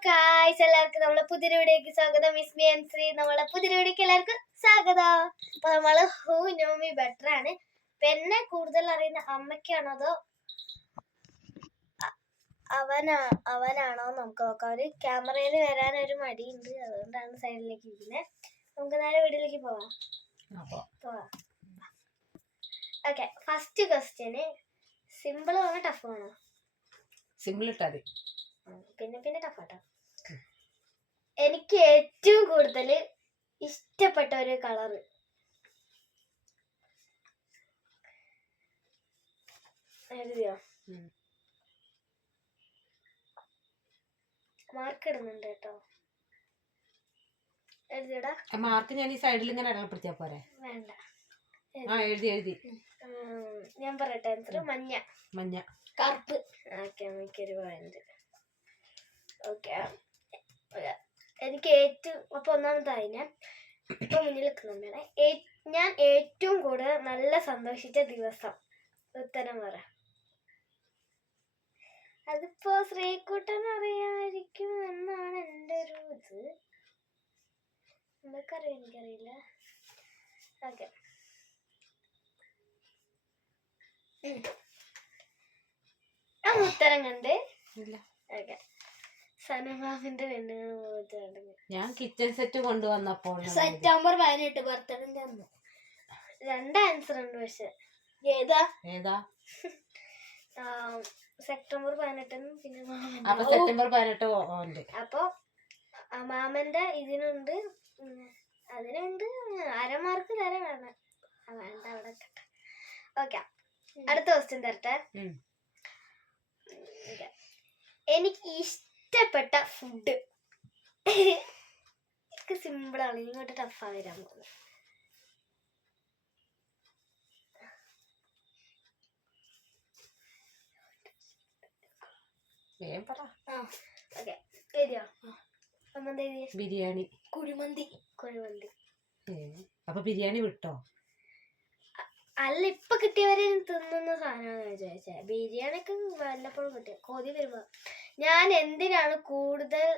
Guys എല്ലാവർക്കും നമ്മളെ പുതിയ വീഡിയോക്ക് സ്വാഗതം. മിസ് മി ശ്രീ നമ്മളെ പുതിയ വീഡിയോക്ക് എല്ലാവർക്കും സ്വാഗതം. അപ്പൊ നമ്മൾ ഹൂ നോമി ബെറ്റർ ആണ്. പിന്നെ കൂടുതൽ അറിയുന്ന അമ്മയ്ക്കാണോ അതോ അവനാ അവനാണോ നമുക്ക് നോക്കാം. ഒരു ക്യാമറയിൽ വരാൻ ഒരു മടിയുണ്ട്. അതുകൊണ്ടാണ് സൈഡിലേക്ക് ഇരിക്കുന്നത് നമുക്ക് നേരെ വീട്ടിലേക്ക് പോവാം. പോവാം. ഓക്കെ ഫസ്റ്റ് ക്വസ്റ്റ്യന് സിമ്പിൾ ആണോ ടഫ് ആണോ? സിമ്പിൾ ഇട്ടാ പിന്നെ പിന്നെ ടഫാട്ടോ എനിക്ക് ഏറ്റവും കൂടുതൽ ഇഷ്ടപ്പെട്ട ഒരു കളറ്. എഴുതിയോ? മാർക്ക് ഇടുന്നുണ്ട് കേട്ടോ. എഴുതിയടാ. മാർക്ക് ഞാൻ ഈ സൈഡിൽ ഇങ്ങനെ അടയാളപ്പെടുത്തിയാ പോരെ. വേണ്ട. ആ എഴുതി എഴുതി. ഞാൻ പറയട്ടെ ആൻസർ മഞ്ഞ. മഞ്ഞ. കറുപ്പ്. ഓക്കെ എനിക്കൊരു പോയിന്റ് ഓക്കെ എനിക്ക് ഏറ്റവും അപ്പൊ ഒന്നാമത്തെ ഞാൻ ഇപ്പൊ മുന്നിൽ നിൽക്കുന്നുണ്ടാണ് ഞാൻ ഏറ്റവും കൂടുതൽ നല്ല സന്തോഷിച്ച ദിവസം ഉത്തരം പറ. അതിപ്പോ ശ്രീകുട്ടൻ അറിയാമായിരിക്കും എന്നാണ് എന്റെ ഒരു ഇത്. എന്തൊക്കെറിയാം എനിക്കറിയില്ല. ഓക്കെ ഉത്തരം കണ്ട്. ഓക്കെ ഞാൻ കിച്ചൺ സെറ്റ് കൊണ്ടുവന്നപ്പോൾ സെപ്റ്റംബർ പതിനെട്ട് ബർത്ത്ഡേന്റെ അന്ന് രണ്ട് ആൻസർ ഉണ്ട് പക്ഷെ. ഏതാ? ഏതാ? സെപ്റ്റംബർ പതിനെട്ടിനും പിന്നെ അപ്പൊ സെപ്റ്റംബർ പതിനെട്ട് ഉണ്ട്. അപ്പൊ മാമന്റെ ഇതിനുണ്ട്. അതിനുണ്ട് അരമാർക്ക് തരം വേണം. വേണ്ട അവിടെ ഓക്കെ അടുത്ത ക്വസ്റ്റ്യൻ തരട്ടെ. എനിക്ക് Okay. ഇഷ്ടപ്പെട്ട ഫുഡ് എനിക്ക് സിമ്പിളാണ് ഇങ്ങോട്ട് ടഫാ വരാൻ പോകുന്നത് ബിരിയാണി. കുഴിമന്തി. കുഴിമന്തി. അപ്പൊ ബിരിയാണി വിട്ടോ? അല്ല ഇപ്പൊ കിട്ടിയവരെ തിന്നുന്ന സാധനമാണ് വിചാരിച്ചത് ബിരിയാണി ഒക്കെ വല്ലപ്പോഴും കിട്ടിയ കൊതി വരുമ്പോ ഞാൻ എന്തിനാണ് കൂടുതൽ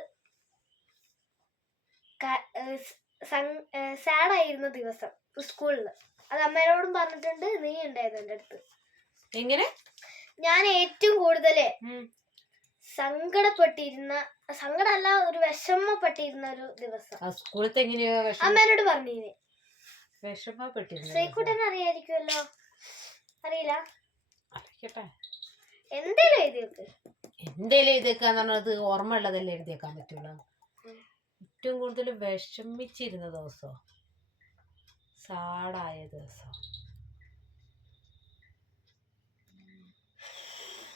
സാഡായിരുന്ന ദിവസം സ്കൂളിൽ അത് അമ്മേനോടും പറഞ്ഞിട്ടുണ്ട് നീ ഉണ്ടായിരുന്നു എന്റെ അടുത്ത്. എങ്ങനെ? ഞാൻ ഏറ്റവും കൂടുതൽ സങ്കടപ്പെട്ടിരുന്ന സങ്കടമല്ല ഒരു വിഷമപ്പെട്ടിരുന്ന ഒരു ദിവസം. സ്കൂളത്തെ എങ്ങനെയോ അമ്മേനോട് പറഞ്ഞിരുന്നേ വിഷമപ്പെട്ടിരുന്നു ശ്രീക്കുട്ടൻ അറിയായിരിക്കുമല്ലോ? അറിയില്ല? അറിയിക്കട്ടെ. എന്തേലും എഴുതി വെക്ക് എന്തേലും എഴുതിയേക്കാന്ന് പറഞ്ഞത് ഓർമ്മ ഉള്ളതല്ലേ എഴുതിയേക്കാൻ പറ്റുള്ളൂ. ഏറ്റവും കൂടുതൽ വിഷമിച്ചിരുന്ന ദിവസോ? സാഡായ ദിവസം?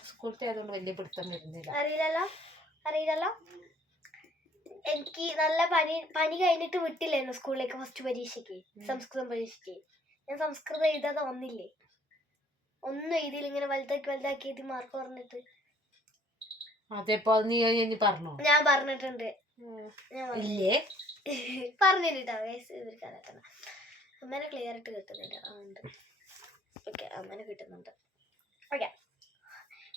സ്കൂളത്തെ ആയതുകൊണ്ട് വലിയ പിടുത്തം വരുന്നില്ല. അറിയില്ലല്ലോ? അറിയില്ലല്ലോ? എനിക്ക് നല്ല പനി പനി കഴിഞ്ഞിട്ട് വിട്ടില്ലായിരുന്നു സ്കൂളിലേക്ക് ഫസ്റ്റ് പരീക്ഷയ്ക്ക്. സംസ്കൃതം പരീക്ഷയ്ക്ക്. ഞാൻ സംസ്കൃതം എഴുതാതെ വന്നില്ലേ? ഒന്നും എഴുതിയില്ല ഇങ്ങനെ വലുതാക്കി വലുതാക്കി എഴുതി മാർക്ക് പറഞ്ഞിട്ട്. അതേപ്പോ അത് നീ ഇനി പറഞ്ഞോ? ഞാൻ പറഞ്ഞിട്ടുണ്ട്. ഞാൻ പറഞ്ഞു. ഇല്ലേ? പറഞ്ഞിട്ടാ വയസ്സ് ഇവർക്ക് അറിയത്തണം അമ്മേനെ ക്ലിയർ ആയിട്ട് കിട്ടുന്നില്ല. അതുകൊണ്ട് ഓക്കെ അമ്മേനെ കിട്ടുന്നുണ്ട്. ഓക്കെ.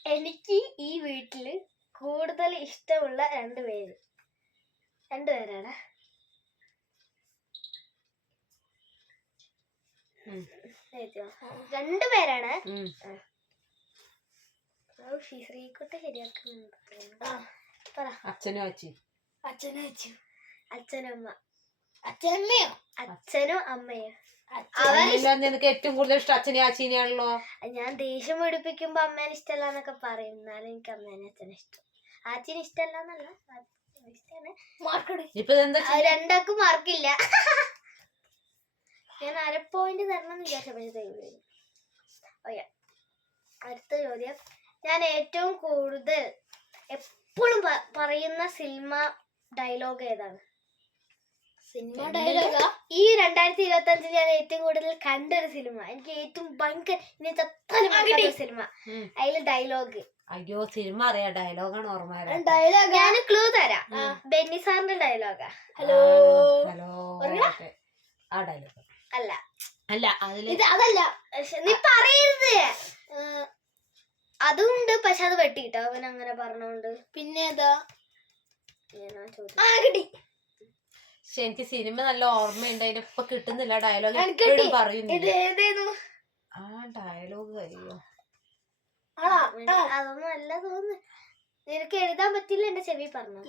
എനിക്ക് ഈ വീട്ടിൽ കൂടുതൽ ഇഷ്ടമുള്ള രണ്ട് പേര്. രണ്ട് പേരാണ്. ഉം. എഴുതിയോ? രണ്ട് പേരാണ്. ഉം. ഓ, ശ്രീ- ശരിയാക്കുന്നുണ്ട് പറ. അച്ഛനും അച്ഛി അച്ഛനും അച്ഛനും. അച്ഛനും അമ്മ അച്ഛനമ്മയോ അച്ഛനും അമ്മയും നിനക്ക് ഏറ്റവും കൂടുതൽ ഇഷ്ടം അച്ഛനെയും അച്ഛനെയാണല്ലോ? ഞാൻ ദേഷ്യം പിടിപ്പിക്കുമ്പോ അമ്മേനെ ഇഷ്ടമല്ല എന്നൊക്കെ പറയും. എന്നാലും എനിക്ക് അമ്മേനെ അച്ഛനെ ഇഷ്ടം. അച്ഛന് ഇഷ്ടമല്ല എന്നല്ല ഇഷ്ടമാണ്. രണ്ടാക്കും മാർക്കില്ല ഞാൻ അര പോയിന്റ് തരണം എന്ന് വിചാരിച്ചപ്പോഴത്തേക്ക് ഓക്കെ. അടുത്ത ചോദ്യം. ഞാൻ ഏറ്റവും കൂടുതൽ എപ്പോഴും പറയുന്ന സിനിമ ഡയലോഗ് ഏതാണ്? സിനിമ ഡയലോഗ് ഈ രണ്ടായിരത്തി ഇരുപത്തി അഞ്ചിൽ ഞാൻ ഏറ്റവും കൂടുതൽ കണ്ട ഒരു സിനിമ. എനിക്ക് ഏറ്റവും ഭയങ്കര ഇനി ചത്താലും സിനിമ. ഉം. അതിൽ ഡയലോഗ് അയ്യോ സിനിമ അറിയാ. ഡയലോഗാണ് ഓർമ്മ ഡയലോഗ് ഞാൻ ക്ലൂ തരാം. ബെന്നി സാറിന്റെ ഡയലോഗാ ഹലോ ഹലോ ആ ഡയലോഗ് അല്ല. അല്ല അതിൽ ഇത് അതല്ല. പക്ഷെ നീ പറയരുത്. അതുണ്ട് പക്ഷെ അത് വെട്ടിട്ടോ അവൻ അങ്ങനെ പറഞ്ഞോണ്ട്. പിന്നെ ഏതാ? ആ ആ കിട്ടി. പക്ഷെ എനിക്ക് സിനിമ നല്ല ഓർമ്മയുണ്ട്. അതിന് ഇപ്പൊ കിട്ടുന്നില്ല ഡയലോഗ് എനിക്ക് എപ്പോഴും കിട്ടി. ഇത് പറയുന്നില്ല ഏതേന്നു ആ ഡയലോഗ് കഴിയോ പിന്നെ അതൊന്നും അല്ല തോന്നുന്നു. നിനക്ക് എഴുതാൻ പറ്റില്ല എന്റെ ചെവി പറഞ്ഞു?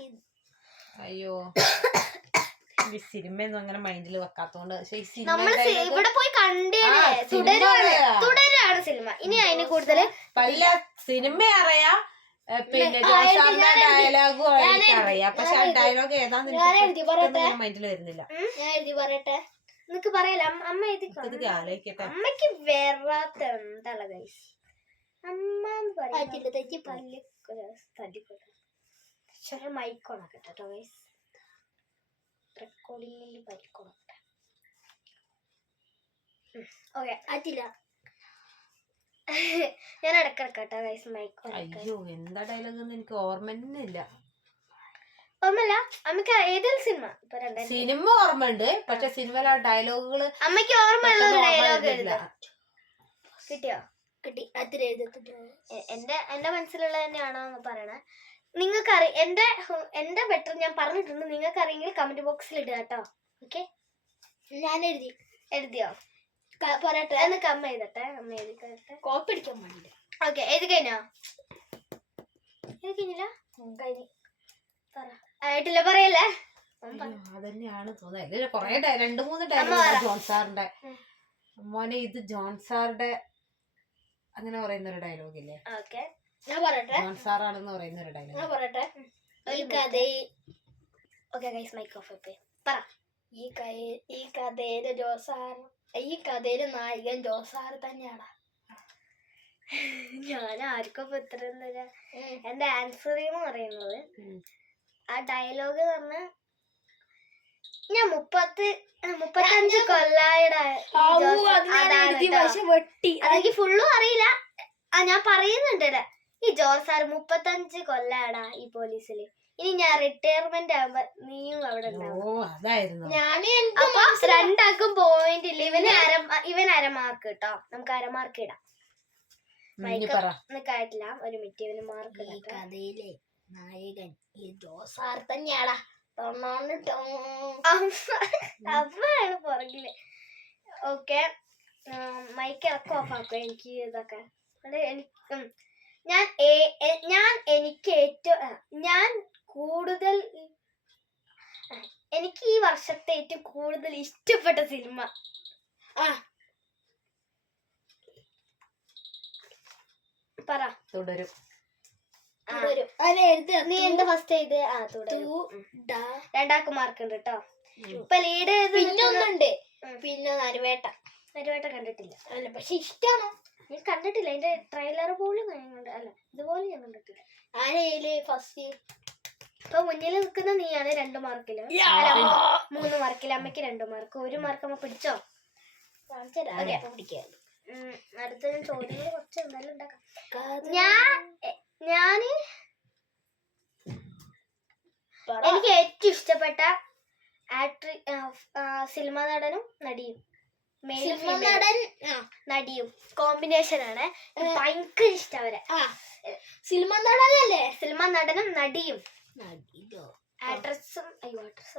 അയ്യോ. ഈ സിനിമയൊന്നും അങ്ങനെ മൈൻഡിൽ വെക്കാത്തോണ്ട്. പക്ഷെ ഈ സിനിമ നമ്മൾ ഇവിടെ പോയി കണ്ടേനെ ആ, സിനിമ തുടരാണ് അറിയാം. തുടരാണ് സിനിമ. ഇനി അതിന് കൂടുതൽ പല സിനിമ അറിയാം. ഏ, പിന്നെ ആ, ഞാൻ എഴുതി. ഡയലോഗും ഞാൻ എനിക്ക് എഴുതി. അറിയാം പക്ഷെ ആ ഞാൻ എഴുതി. ഡയലോഗ് ഏതാന്ന് ഞാൻ എഴുതി പറയട്ടെ. മൈൻഡിൽ വരുന്നില്ല. ഞാൻ എഴുതി പറയട്ടെ. നിനക്ക് പറയല അമ്മ- എഴുതി ഇത് ആലോചിക്കട്ടെ. അമ്മയ്ക്ക് വേറാത്ത എന്താണ് ഗൈസ് അമ്മ എന്ന് പറ്റില്ല, തെറ്റി പറയുന്നത് തല്ലിക്കൊട്ടെ മൈക്കോണൊക്കെ കേട്ടോ ഗൈസ് റെക്കോർഡിംഗിൽ മൈക്കോണൊക്കെ ഓക്കെ അതില്ല ഞാൻ ഇടക്കിടക്കട്ടോ ഗൈസ് മൈക്ക് അയ്യോ എന്താ ഡയലോഗ് എന്ന് എനിക്ക് ഓർമ്മ തന്നെ ഇല്ല ഓർമ്മല്ല അമ്മയ്ക്ക് ഏതൊരു സിനിമ സിനിമ ഓർമ്മയുണ്ട് പക്ഷെ സിനിമയിലെ ആ ഡയലോഗുകൾ അമ്മയ്ക്ക് ഓർമ്മയുള്ള ഒരു ഡയലോഗ് എഴുതാം. കിട്ടിയോ? കിട്ടി. അത്ര എഴുതത്തില്ല. എന്റെ എന്റെ മനസ്സിലുള്ള തന്നെയാണോ എന്ന് പറയണേ. നിങ്ങൾക്ക് അറി എന്റെ ഹു- എന്റെ ബെറ്റർ ഞാൻ പറഞ്ഞിട്ടുണ്ട്. നിങ്ങൾക്ക് അറിയെങ്കിൽ കമന്റ് ബോക്സിൽ ഇടുക കേട്ടോ. ഓക്കെ ഞാൻ എഴുതി എഴുതിയോ പറയട്ടെ എന്നൊക്കെ അമ്മ എഴുതട്ടെ അമ്മ എഴുതി കഴിഞ്ഞിട്ട് കോപ്പി അടിക്കാൻ പാടില്ല. ഓക്കെ എഴുതി കഴിഞ്ഞോ? എഴുതി കഴിഞ്ഞില്ല? കഴിഞ്ഞു. പറ. ആയിട്ടില്ല പറയല്ലേ. അതന്നെയാണ് തോന്നുന്നത്. കൊറേ രണ്ട് മൂന്ന് ടൈം ഡയലോഗ് ജോൺ സാറിന്റെ മോനെ ഇത് ജോൺ സാറിന്റെ അങ്ങനെ പറയുന്ന ഒരു ഡയലോഗ് ഇല്ലേ? ഓക്കെ ഞാൻ പറയട്ടെ? ജോൺ സാറാണെന്ന് പറയുന്ന ഒരു ഞാൻ ഡയലോഗ് പറയട്ടെ? ഈ ഒരു കഥ ഓക്കെ ഗൈസ് മൈക്ക് ഓഫ് ഇപ്പേ പറ. ഈ കഥ ഈ കഥയിലെ ജോസാർ ഈ കഥയിലെ നായകൻ ജോസാർ തന്നെയാണ് ഞാൻ ആർക്കും ഇപ്പൊ ഉത്തരം തരാ എന്റെ ആൻസർ എന്ന് പറയുന്നത് ആ ഡയലോഗ് പറഞ്ഞ ഞാൻ മുപ്പത്തി മുപ്പത്തഞ്ച് കൊല്ലായുടെ വെട്ടി. അതെനിക്ക് ഫുള്ളും അറിയില്ല. ആ ഞാൻ പറയുന്നുണ്ടല്ലേ. ഈ ജോർജ് സാർ മുപ്പത്തഞ്ച് കൊല്ലാടാ ഈ പോലീസിൽ. ഇനി ഞാൻ റിട്ടയർമെന്റ് ആകുമ്പോ നീയും അവിടെ ഓ അതായിരുന്നു. ഞാൻ അപ്പൊ രണ്ടാക്കും പോയിന്റ് ഇല്ല? ഇവന് അര ഇവൻ അരമാർക്ക് കേട്ടോ നമുക്ക് അരമാർക്ക് ഇടാം. ായിട്ടില്ല ഇനി പറ. നിനക്കായിട്ടില്ല ഒരു മിനിറ്റ് ഇവന് മാർക്ക് ഈ ഇടാം കഥയിലെ നായകൻ ഈ ജോസാർ തന്നെയാടാ. തൊണ്ണൂറ് അമ്മയാണ് പുറകിൽ. ഓക്കെ മൈക്ക് ഇറക്കം ഓഫ് ആക്കും. എനിക്ക് ഇതൊക്കെ. അത് എനിക്ക് ഉം. ഞാൻ എ- ഞാൻ എനിക്ക് ഏറ്റവും ഞാൻ കൂടുതൽ എനിക്ക് ഈ വർഷത്തെ ഏറ്റവും കൂടുതൽ ഇഷ്ടപ്പെട്ട സിനിമ ആ. പറ. തുടരും. നീ എന്താ ഫസ്റ്റ് ചെയ്ത് ആ തുടരും. തു, ഡ. രണ്ടാൾക്ക് മാർക്ക് ഉണ്ട് കേട്ടോ. ഇപ്പൊ ലീഡ് ചെയ്ത് പിന്നെ ഒന്നുണ്ട്. പിന്നെ നരുവേട്ട. നരുവായിട്ട് കണ്ടിട്ടില്ല. അല്ല പക്ഷെ ഇഷ്ടമാണ് ഞാൻ കണ്ടിട്ടില്ല. അതിന്റെ ട്രെയിലർ പോലും ഞാൻ കണ്ട അല്ല ഇതുപോലെ ഞാൻ കണ്ടിട്ടില്ല. ആരേൽ ഫസ്റ്റ് ഇപ്പൊ മുന്നിൽ നിൽക്കുന്ന നീയാണ് രണ്ട് മാർക്കിൽ. മൂന്ന് മാർക്കിൽ അമ്മയ്ക്ക് രണ്ട് മാർക്ക്. ഒരു മാർക്ക് അമ്മ പിടിച്ചോ? അടുത്ത ഞാൻ ചോദ്യങ്ങൾ കുറച്ച് എന്തായാലും ഉണ്ടാക്കാം. ഞാൻ ഞാൻ എനിക്ക് ഏറ്റവും ഇഷ്ടപ്പെട്ട ആക്ട്രി സിനിമ നടനും നടിയും. നടൻ നടിയും. കോമ്പിനേഷൻ ആണ്. ഭയങ്കര ഇഷ്ടം അവരെ. സിനിമ നടനല്ലേ? സിനിമ നടനും നടിയും. ആക്ട്രസും അയ്യോ ആക്ട്രസ്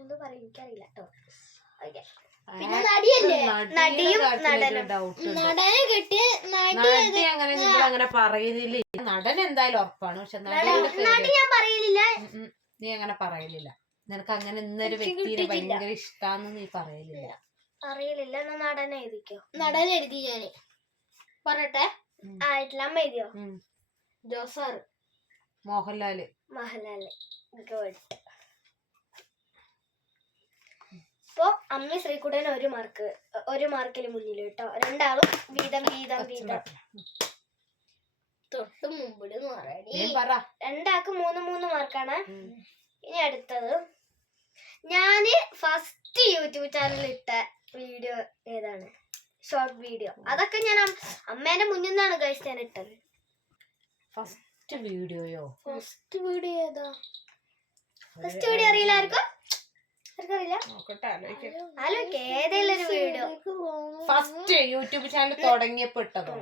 എന്ത് പറയും എനിക്കറിയില്ല കേട്ടോ. ഓക്കെ പിന്നെ നടിയല്ലേ? നടിയും നടനും. നടനെ കിട്ടിയ നടി അങ്ങനെ നിങ്ങൾ അങ്ങനെ പറയലില്ല. നടൻ എന്തായാലും ഉറപ്പാണ്. പക്ഷെ നടി ഞാൻ പറയലില്ല. നീ അങ്ങനെ പറയലില്ല. നിനക്ക് അങ്ങനെ ഇന്നൊരു വ്യക്തിയെ. ഭയങ്കര ഇഷ്ടാന്ന് നീ പറയലില്ല. അറിയില്ല എന്നാ നടൻ എഴുതിക്കോ? നടൻ എഴുതി ഞാൻ. പറയട്ടെ? അമ്മ എഴുതിയോ. ജോസാർ മോഹൻലാൽ. മോഹൻലാൽ. ഗുഡ് ഇപ്പൊ അമ്മ ശ്രീകുടൻ ഒരു മാർക്ക് ഒരു മാർക്കിന് മുന്നിൽ കേട്ടോ. രണ്ടാളും വീതം വീതം വീതം. തൊട്ട് മുമ്പിൽ രണ്ടാൾക്ക് മൂന്ന് മൂന്ന് മാർക്കാണ്. ഇനി അടുത്തത്. ഞാൻ ഫസ്റ്റ് യൂട്യൂബ് ചാനൽ ഇട്ട വീഡിയോ ഏതാണ്? ഷോർട്ട് വീഡിയോ അതൊക്കെ ഞാൻ അമ്മേന്റെ മുന്നിൽ നിന്നാണ് കഴിച്ച് ഞാൻ ഇട്ടത്. ഫസ്റ്റ് വീഡിയോയോ ഫസ്റ്റ് വീഡിയോ ഏതാ? ഫസ്റ്റ് വീഡിയോ അറിയില്ല ഫസ്റ്റ് യൂട്യൂബ് ചാനൽ തുടങ്ങിയപ്പോ ഇട്ടതോ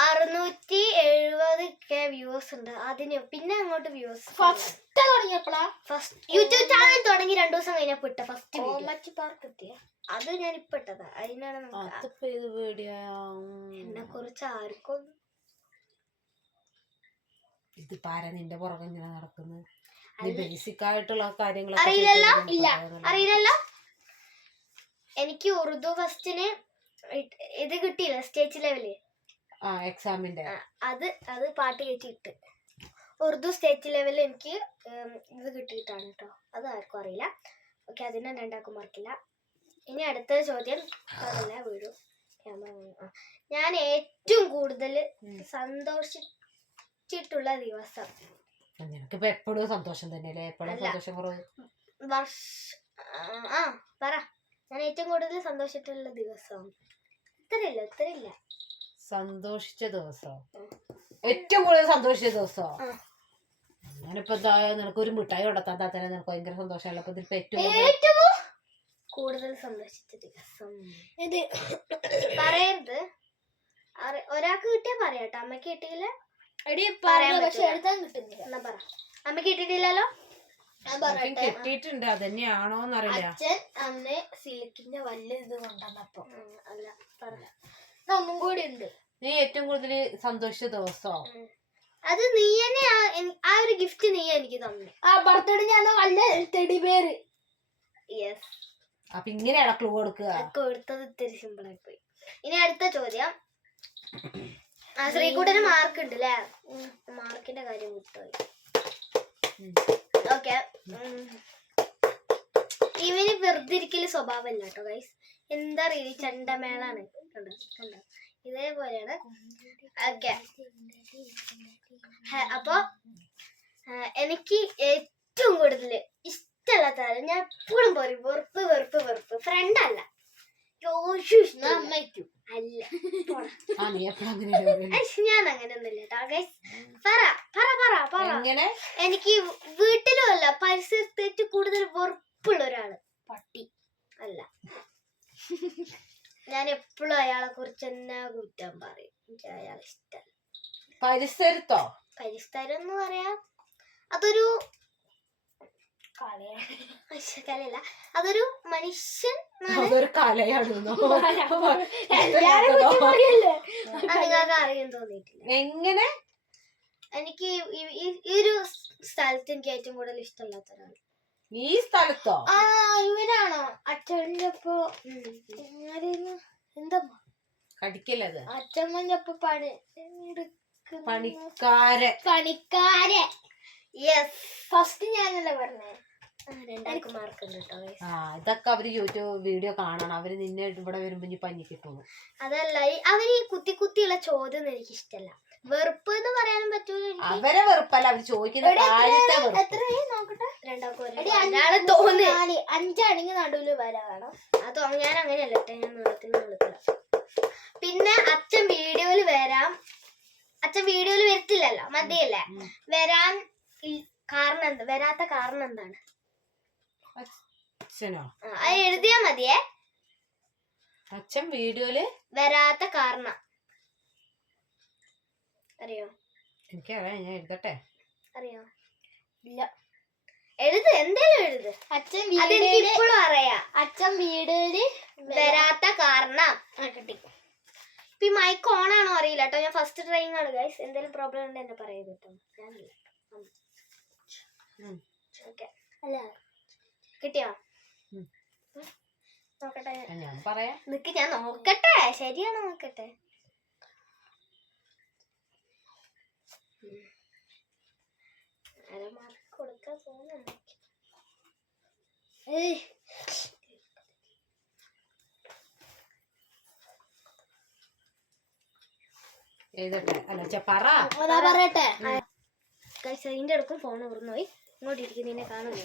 അറുന്നൂറ്റി എഴുപത് കെ വ്യൂസ് ഉണ്ട്. അതിന് പിന്നെ അങ്ങോട്ട് വ്യൂസ് ഫസ്റ്റ് തുടങ്ങിയപ്പോഴാ ഫസ്റ്റ് യൂട്യൂബ് ചാനൽ തുടങ്ങി രണ്ടു ദിവസം കഴിഞ്ഞപ്പോ ഇട്ട ഫസ്റ്റ് വീഡിയോ. ഓമച്ച് പാർക്ക് എത്തിയ അത് ഞാൻ ഇപ്പൊ ഇട്ടതാ. അതിനാണ് എന്നെ കുറിച്ച് ആർക്കും ഇത് പാര നിന്റെ പുറകെ ഇങ്ങനെ നടക്കുന്നത് ബേസിക് ആയിട്ടുള്ള കാര്യങ്ങളൊക്കെ അറിയില്ലല്ലോ? ഇല്ല. അറിയില്ലല്ലോ? എനിക്ക് ഉറുദു ഫസ്റ്റിന് ഇത് കിട്ടിയില്ല? സ്റ്റേറ്റ് ലെവൽ ആ എക്സാമിന്റെ അത് അത് പാട്ട് കേട്ടിട്ട്. ഉറുദു സ്റ്റേറ്റ് ലെവലിൽ എനിക്ക് ഇത് കിട്ടിയിട്ടാണ് കേട്ടോ അത് ആർക്കും അറിയില്ല. ഓക്കെ അതിനെ രണ്ടാക്കും മറക്കില്ല. ഇനി അടുത്ത ചോദ്യം. അതല്ല വീഴും ഞാൻ ഏറ്റവും കൂടുതൽ സന്തോഷിച്ചിട്ടുള്ള ദിവസം. നിനക്കിപ്പോ എപ്പോഴും സന്തോഷം തന്നെയല്ലേ? എപ്പോഴും സന്തോഷം കുറവ്. വർഷ ആ, പറ. ഞാൻ ഏറ്റവും കൂടുതൽ സന്തോഷിച്ചിട്ടുള്ള ദിവസം. ഇത്രയില്ല ഇത്രയില്ല? സന്തോഷിച്ച ദിവസം? ഏറ്റവും കൂടുതൽ സന്തോഷിച്ച ദിവസം. ഞാനിപ്പോ നിനക്ക് ഒരു മിഠായി കൊടുത്താൽ തന്നെ നിനക്ക് ഭയങ്കര സന്തോഷമല്ല അപ്പൊ ഇതിപ്പോ ഏറ്റവും കൂടുതൽ സന്തോഷിച്ച ദിവസം. ഇത് പറയരുത്. ഒരാൾക്ക് കിട്ടിയാ പറയാട്ടോ. അമ്മയ്ക്ക് കിട്ടിയില്ല എടി പറയാൻ പറഞ്ഞു പക്ഷെ. എഴുതാൻ കിട്ടുന്നില്ല. എന്നാ പറ. അമ്മയ്ക്ക് കിട്ടിയിട്ടില്ലല്ലോ? ഞാൻ പറയട്ടെ. കിട്ടിയിട്ടുണ്ട് അതന്നെയാണോ അറിയില്ല അച്ഛൻ അന്ന് സിലിക്കിന്റെ വലിയ ഇത് കൊണ്ടുവന്നപ്പോ. അല്ല പറ. എന്നാ ഒന്നും കൂടി ഉണ്ട്. നീ ഏറ്റവും കൂടുതൽ സന്തോഷിച്ച ദിവസം? അത് നീ തന്നെ ആ- ഒരു ഗിഫ്റ്റ് നീ എനിക്ക് തന്നു. ആ ബർത്ത്ഡേ ഞാൻ വല്ല ടെഡി പേര് യെസ് അപ്പൊ ഇങ്ങനെയാണ് ക്ലൂ കൊടുക്കുക? കൊടുത്തത് ഇത്തിരി സിമ്പിൾ ആയി പോയി. ഇനി അടുത്ത ചോദ്യം. ശ്രീകുട്ടന് മാർക്ക് ഉണ്ട് അല്ലേ മാർക്കിന്റെ കാര്യം വിട്ടുപോയി. ഓക്കെ. ഇവന് വെറുതെ ഇരിക്കൽ സ്വഭാവമല്ല കേട്ടോ ഗൈസ് എന്താ അറിയില്ല ചണ്ടമേളാണ്. കണ്ടോ? കണ്ടോ? ഇതേപോലെയാണ്. ഓക്കെ. അപ്പൊ എനിക്ക് ഏറ്റവും കൂടുതൽ ഇഷ്ടമല്ലാത്ത കാര്യം ഞാൻ എപ്പോഴും പറയും വെറുപ്പ് വെറുപ്പ് വെറുപ്പ്. ഫ്രണ്ട് അല്ല. എനിക്ക് വീട്ടിലും അല്ല. പരിസരത്ത് ഏറ്റവും കൂടുതൽ വെറുപ്പുള്ള ഒരാൾ. പട്ടി. അല്ല. ഞാൻ എപ്പോഴും അയാളെ കുറിച്ച് തന്നെ കുറ്റം പറയും? എനിക്ക് അയാളെ ഇഷ്ടമല്ല പരിസരത്തോ? പരിസരം എന്ന് പറയാ. അതൊരു അതൊരു മനുഷ്യൻ അതൊരു കലയാണ് അറിയാൻ തോന്നിയിട്ടില്ല. എങ്ങനെ? എനിക്ക് ഈ- ഒരു സ്ഥലത്ത് എനിക്ക് ഏറ്റവും കൂടുതൽ ഇഷ്ടമല്ലാത്ത ഒരാൾ. ഈ സ്ഥലത്തോ? ആ ഇവനാണോ? അച്ഛന്റെ ഒപ്പം ആരെയ്ന്നു? എന്താ കടിക്കല്ലത് അച്ഛമ്മന്റെ ഒപ്പം പണി പണിക്കാരെ പണിക്കാരെ യെസ് ഫസ്റ്റ് ഞാനല്ലേ പറഞ്ഞേ? ആ ഇതൊക്കെ അവർ യൂട്യൂബ് വീഡിയോ കാണണം. അവർ നിന്നെ ഇവിടെ വരുമ്പോ ഇനി പഞ്ഞി കിട്ടുന്നു അതല്ല അവർ ഈ കുത്തി കുത്തിയുള്ള ചോദ്യം എനിക്ക് ഇഷ്ടല്ല വെറുപ്പ് എന്ന് പറയാനും പറ്റൂല അവരെ വെറുപ്പല്ല അവർ ചോദിക്കുന്ന കാര്യത്തെ വെറുപ്പ്. എത്രയായി നോക്കട്ടെ? തോന്നുന്നു അഞ്ചാണെങ്കിൽ നടുവിൽ വര വേണം. അത് ഞാൻ അങ്ങനെയല്ല ഞാൻ പിന്നെ അച്ഛൻ വീഡിയോയിൽ വരാം. അച്ഛൻ വീഡിയോയിൽ വരത്തില്ലല്ലോ? മതിയല്ലേ? വരാൻ കാരണം എന്താ? വരാത്ത കാരണം എന്താണ്? അച്ഛനോ? ആ, അത് എഴുതിയാ മതിയേ. അച്ഛൻ വീഡിയോയിൽ വരാത്ത കാരണം. അറിയോ? എനിക്കറിയാം ഞാൻ എഴുതട്ടെ? അറിയോ? ഇല്ല. എഴുത് എന്തേലും എഴുത്. അച്ഛൻ വീഡിയോയിൽ ഇപ്പോഴും അറിയാം. അച്ഛൻ വീഡിയോയിൽ വരാത്ത കാരണം. ആ, കിട്ടി. ഇപ്പൊ ഈ മൈക്ക് ഓൺ ആണോ അറിയില്ല കേട്ടോ. ഞാൻ ഫസ്റ്റ് ട്രൈ ആണ് ഗൈസ് എന്തെങ്കിലും പ്രോബ്ലം ഉണ്ട് എന്നെ പറയത് കേട്ടോ ഞാനില്ല ഓക്കെ അല്ല കിട്ടിയോ. നോക്കട്ടെ. ഞാൻ പറയാം. നിക്ക് ഞാൻ നോക്കട്ടെ. ശരിയാണ് നോക്കട്ടെ. മാർക്ക് കൊടുക്കാൻ തോന്നുന്നു എഴുതട്ടെ? അല്ല പറ. പറയട്ടെ. അതിന്റെ അടുക്കും ഫോൺ ഉറന്നുപോയി ഇങ്ങോട്ട് ഇരിക്കുന്നതിനെ കാണുന്നു.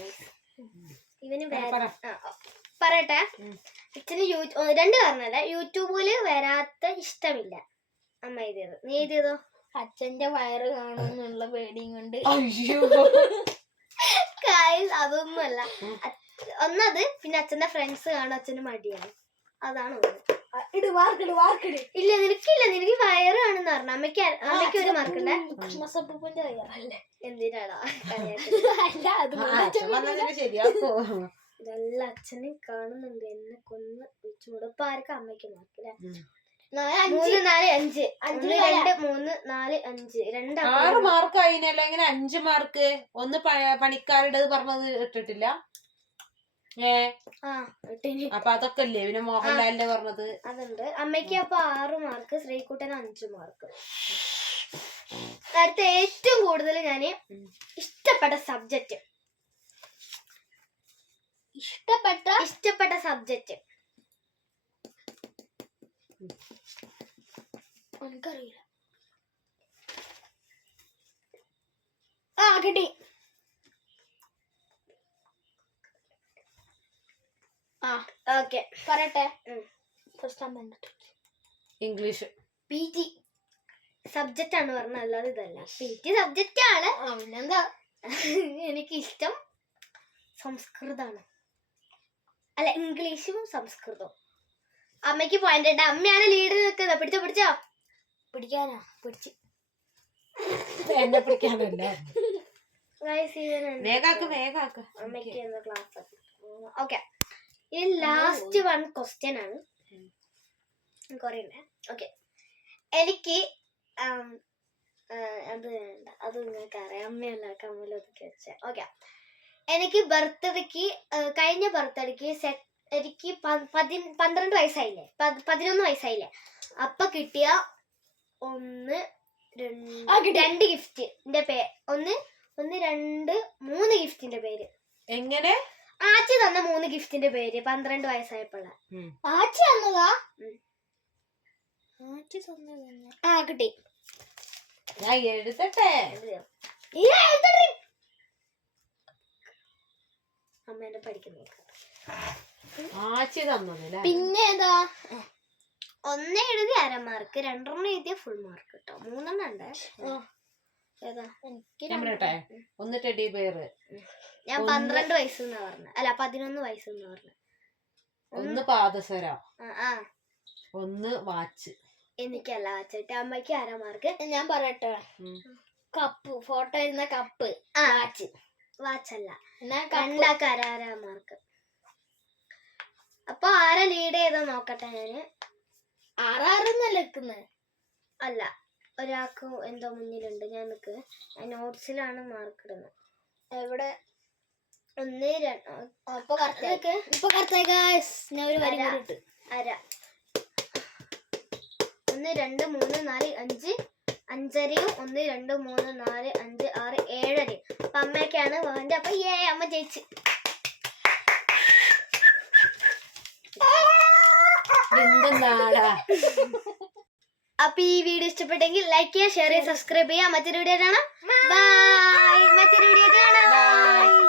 ഇവന്. പറയട്ടെ. ഉം. അച്ഛന് യൂ ഓ, രണ്ട് കാരണല്ല. യൂട്യൂബിൽ വരാത്ത ഇഷ്ടമില്ല അമ്മ എഴുതിയത്. നീ എഴുതിയതോ? അച്ഛന്റെ വയറ് കാണുമെന്നുള്ള പേടിയും കൊണ്ട്. ഗൈസ് അതൊന്നുമല്ല. ഒന്നത് പിന്നെ അച്ഛന്റെ ഫ്രണ്ട്സ് കാണും അച്ഛന് മടിയാണ്. അതാണ് ഇട് മാർക്കിട് മാർക്കിട് ഇല്ല നിനക്കില്ല. നിനക്ക് വയറാണെന്ന് പറഞ്ഞു. അമ്മയ്ക്ക് അമ്മയ്ക്ക് ഒരു മാർക്കുണ്ട് ക്രിസ്മസ് അപ്പൂപ്പന്റെ വയ്യാറല്ലേ എന്തിനാടാ? അല്ല അത് ശരിയാക്കോ ഇതെല്ലാം അച്ഛന് കാണുന്നുണ്ട്. എന്നെ കൊന്ന് വെച്ചുകൂടെ ഇപ്പൊ ആർക്കും അമ്മയ്ക്ക് മാർക്കില്ല നാല് അഞ്ച് മൂന്ന് നാല് അഞ്ച്. അഞ്ചിൽ ഒന്ന് രണ്ട് മൂന്ന് നാല് അഞ്ച്. രണ്ട് ആറ് മാർക്ക് ആയിനല്ലോ. എങ്ങനെ അഞ്ച് മാർക്ക് ഒന്ന് പണിക്കാരുടെ പറഞ്ഞത് ഇട്ടിട്ടില്ല ഏ? അപ്പൊ അതൊക്കെ അല്ലേ പിന്നെ മോഹൻലാലിന്റെ പറഞ്ഞത്. അതുണ്ട്. അമ്മയ്ക്ക് അപ്പൊ ആറ് മാർക്ക് ശ്രീകുട്ടന് അഞ്ചു മാർക്ക്. അടുത്ത ഏറ്റവും കൂടുതൽ ഞാൻ ഇഷ്ടപ്പെട്ട സബ്ജക്റ്റ്. ഇഷ്ടപ്പെട്ട? ഇഷ്ടപ്പെട്ട സബ്ജക്റ്റ്. എനിക്കറിയില്ല. ആ കിട്ടി. ഓക്കെ പറയട്ടെ. ഫസ്റ്റ് അമ്മ ഇംഗ്ലീഷ് പി ടി സബ്ജക്റ്റ് ആണ് പറഞ്ഞത് അല്ലാതെ ഇതല്ല. പി ടി സബ്ജക്റ്റ് ആണ്. പിന്നെന്താ? എനിക്ക് ഇഷ്ടം സംസ്കൃതമാണ് അല്ല ഇംഗ്ലീഷും സംസ്കൃതവും. അമ്മയ്ക്ക് പോയിന്റ് ഉണ്ട്. അമ്മയാണ് ലീഡ് നിൽക്കുന്നത്. പിടിച്ചോ പിടിച്ചോ? പിടിക്കാനാ? പിടിച്ച്. എന്നെ പിടിക്കാനല്ല. വേഗാക്ക് വേഗാക്ക് അമ്മയ്ക്ക് ക്ലാസ് ഓക്കെ. ഇത് ലാസ്റ്റ് വൺ ക്വസ്റ്റ്യൻ ആണ്. കുറേ ഓക്കെ എനിക്ക് അത് വേണ്ട. അത് നിങ്ങൾക്ക് അറിയാം. അമ്മയല്ല കമ്മലൊതുക്കി വെച്ച. ഓക്കെ എനിക്ക് ബർത്ത്ഡേക്ക് കഴിഞ്ഞ ബർത്ത്ഡേക്ക് സെറ്റ് എനിക്ക് പതി- പന്ത്രണ്ട് വയസ്സായില്ലേ? പത്- പതിനൊന്ന് വയസ്സായില്ലേ? അപ്പൊ കിട്ടിയ ഒന്ന് രണ്ട് ഗിഫ്റ്റിന്റെ പേര് ഒന്ന് ഒന്ന് രണ്ട് മൂന്ന് ഗിഫ്റ്റിന്റെ പേര്. എങ്ങനെ? ആച്ചി തന്ന മൂന്ന് ഗിഫ്റ്റിന്റെ പേര് പന്ത്രണ്ട് വയസ്സായപ്പോഴ. ആച്ചി തന്നതാ. ആച്ചി ആ കിട്ടി. ഞാൻ. അമ്മേന്റെ പഠിക്കുന്നു ആച്ചി പിന്നെ ഏതാ? ഒന്ന് എഴുതി അര മാർക്ക് രണ്ടെണ്ണം എഴുതിയ ഫുൾ മാർക്ക് കേട്ടോ മൂന്നെണ്ണം ഉണ്ട്. ഞാൻ പറയട്ടെ? ഒന്ന് ടെഡി ബെയർ ഞാൻ പന്ത്രണ്ട് വയസ്സെന്നാ പറഞ്ഞ. അല്ല പതിനൊന്ന് വയസ്സെന്നാ പറഞ്ഞ. ഒന്ന് പാദസര. ഒന്ന് വാച്ച് എനിക്കല്ല വാച്ചിട്ട് അമ്മയ്ക്ക് അര മാർക്ക് ഞാൻ പറയട്ടെ? കപ്പ് ഫോട്ടോ ഇരുന്ന കപ്പ്. വാച്ച് വാച്ചല്ല എന്നാ കണ്ടാക്ക രണ്ടാക്ക് അര അര മാർക്ക് അപ്പൊ ആരാ ലീഡ് ചെയ്ത നോക്കട്ടെ ഞാൻ? ആറാറെന്നല്ല നിക്കുന്നത് അല്ല ഒരാൾക്ക് എന്തോ മുന്നിലുണ്ട്. ഞാൻ നിക്ക്. നോട്ട്സിലാണ് മാർക്ക് ഇടുന്നത് എവിടെ? ഒന്ന് രണ്ട് ഇപ്പൊ കറക്റ്റ് നിക്ക്. ഇപ്പൊ കറക്റ്റ് ഗായ്സ് ഞാൻ ഒരു വരി അര. കൂടി ഇട്ട്. അര. ഒന്ന് രണ്ട് മൂന്ന് നാല് അഞ്ച്. അഞ്ചരയും ഒന്ന് രണ്ട് മൂന്ന് നാല് അഞ്ച് ആറ് ഏഴരയും. അപ്പൊ അമ്മയൊക്കെയാണ് വേണ്ടത്. അപ്പൊ ഏ അമ്മ ജയിച്ച്. എന്തെന്നാടാ അപ്പൊ ഈ വീഡിയോ ഇഷ്ടപ്പെട്ടെങ്കിൽ ലൈക്ക് ചെയ്യുക ഷെയർ ചെയ്യുക സബ്സ്ക്രൈബ് ചെയ്യുക. മറ്റൊരു വീഡിയോ കാണാം. ബൈ മറ്റൊരു വീഡിയോ കാണാം.